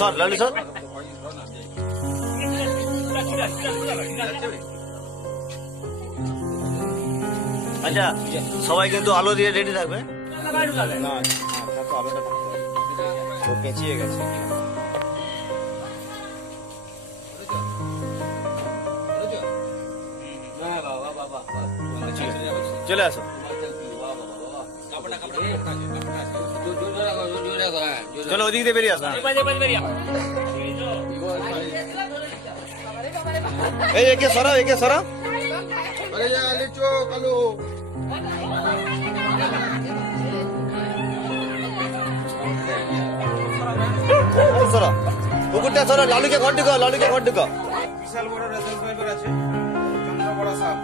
সর লালু সর। আচ্ছা সবাই কিন্তু আলো দিয়ে রেডি থাকবে। না আলোটা পেঁচিয়ে গেছে। চলে আসো। চলো ওদিক দিয়ে বেরিয়ে আসো। এই একে সরাও, একে সরাও। সরাও পুকুরটা সরাও। লালুকে ঘর ঢুকাও, লালুকে ঘর ঢুকাও। বিশাল বড় রেসেল ফাইবার আছে, চন্দ্র বড় সাপ।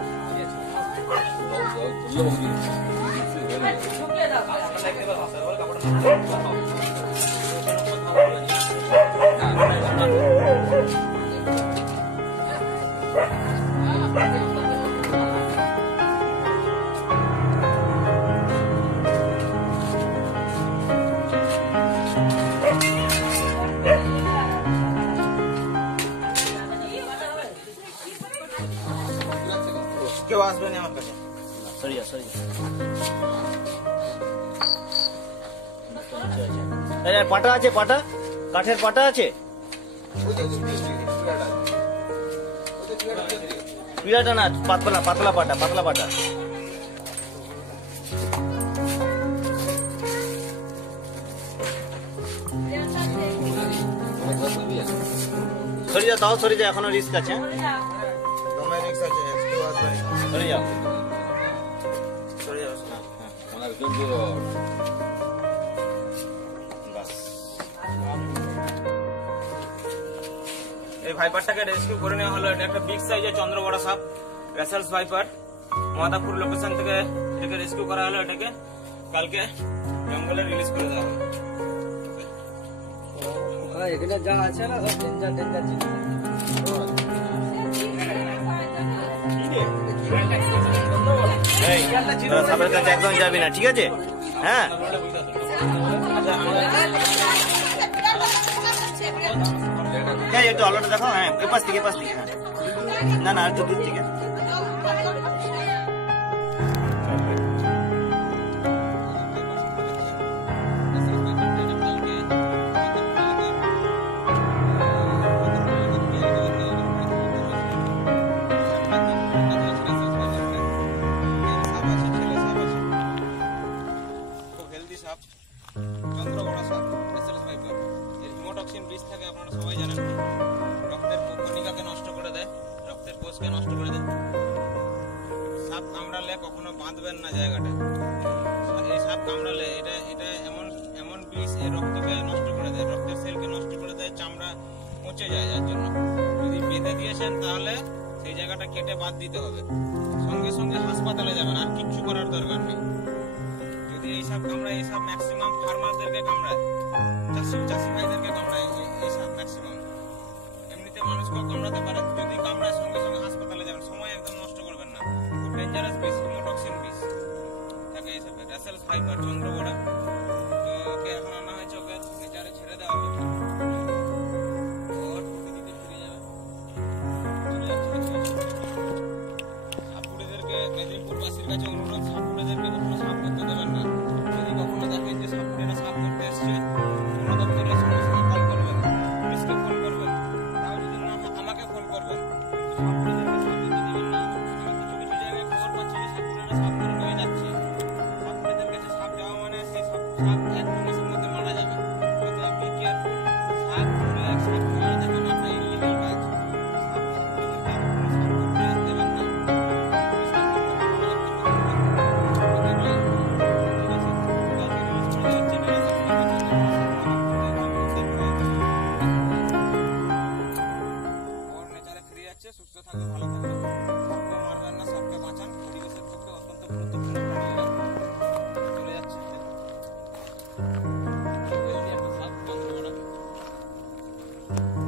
কেউ আসবে না আমার কাছে। সরিয়া সরিয়া। পাটা আছে, পাটা কাঠের পাটা আছে। পিড়াটা না, পাতলা পাতলা পাটা, পাতলা পাটা। সরিয়ে তাও সরিয়ে যায়, এখনো রিস্ক আছে। সরে যাও, সরে যাও। এই ভাইপারটাকে রেস্কিউ করে নেওয়া হলো। এটা একটা বিগ সাইজের চন্দ্রবড়া সাপ, রেসেলস ভাইপার। মাদাপুর লোকেশন থেকে এটাকে রেস্কিউ করা হলো। এটাকে কালকে জঙ্গলে রিলিজ করে দেওয়া হলো। এখানে যা আছে না সব ডেঞ্জার ডেঞ্জার জিনিস। সাপের কাছে একদম যাবি না, ঠিক আছে? হ্যাঁ একটু আলোটা দেখো। হ্যাঁ এপাশ থেকে, এপাশ থেকে। হ্যাঁ না না একটু দূর থেকে। চন্দ্রবড়া সাপ, রেসেলস ভাইপার। এর হিমোটক্সিন বিষ থাকে, আপনারা সবাই জানেন। রক্তের কণিকাকে নষ্ট করে দেয়, রক্তের কোষকে নষ্ট করে দেয়। সাপ কামড়ালে কখনো বাঁধবেন না জায়গাটা। এই সাপ কামড়ালে এটা এটা এমন এমন বিষ এই রক্তকে নষ্ট করে দেয়, রক্তের সেলকে নষ্ট করে দেয়, চামড়া পচে যায়। যার জন্য যদি বেঁধে দিয়েছেন তাহলে সেই জায়গাটা কেটে বাদ দিতে হবে। সঙ্গে সঙ্গে হাসপাতালে যাবেন, আর কিচ্ছু করার দরকার নেই। যদি এই সাপ কামড়ায়, এই সাপ ম্যাক্সিমাম ফার্মারদেরকে কামড়ায়, চাষি ভাইদেরকে কামড়ায় এই সাপ ম্যাক্সিমাম। এমনিতে মানুষকেও কামড়াতে পারে। যদি কামড়ায় সঙ্গে সঙ্গে হাসপাতালে যাবেন, সময় একদম নষ্ট করবেন না। খুব ডেঞ্জারাস বিষ, হিমোটক্সিন বিষ থাকে এই সাপের। রেসেলস ভাইপার চন্দ্রবড়া। তো ওকে এখন আনা হয়েছে, ওকে নেচারে ছেড়ে দেওয়া হবে। ওর প্রকৃতিতে ফিরে যাবে, চলে যাচ্ছে। সাপুড়েদেরকে, মেদিনীপুরবাসীর কাছে অনুরোধ, সাপুড়েদেরকে কখনো সাপ করতে দেবেন না। যদি কখনো দেখেন যে সাপুড়েরা সাপ করতে এসছে, বন দপ্তরে সঙ্গে সঙ্গে কল করবেন, পুলিশকে ফোন করবেন। তাও যদি না আমাকে ফোন করবেন। সাপুড়েদেরকে সাপ দিতে দেবেন না। আমি কিছু কিছু জায়গায় খবর পাচ্ছি যে সাপুড়েরা সাপ ধরে নিয়ে যাচ্ছে। সাপুড়েদের কাছে সাপ যাওয়া মানে সেই সাপ 1 মাসের মধ্যে মারা যাবে। অতএব বি কেয়ারফুল। সাপ ধরে সাপ মারা যাবে না, এটা ইলিগাল কাজ। সাপুড়েদেরকে কখনো সাপ করতে দেবেন না। সুস্থ থাকবে, ভালো থাকবে। সাপকে মারবেন না, সাপকে বাঁচান। পরিবেশের পক্ষে অত্যন্ত গুরুত্বপূর্ণ প্রাণী এরা। চলে যাচ্ছে। হ্যাঁ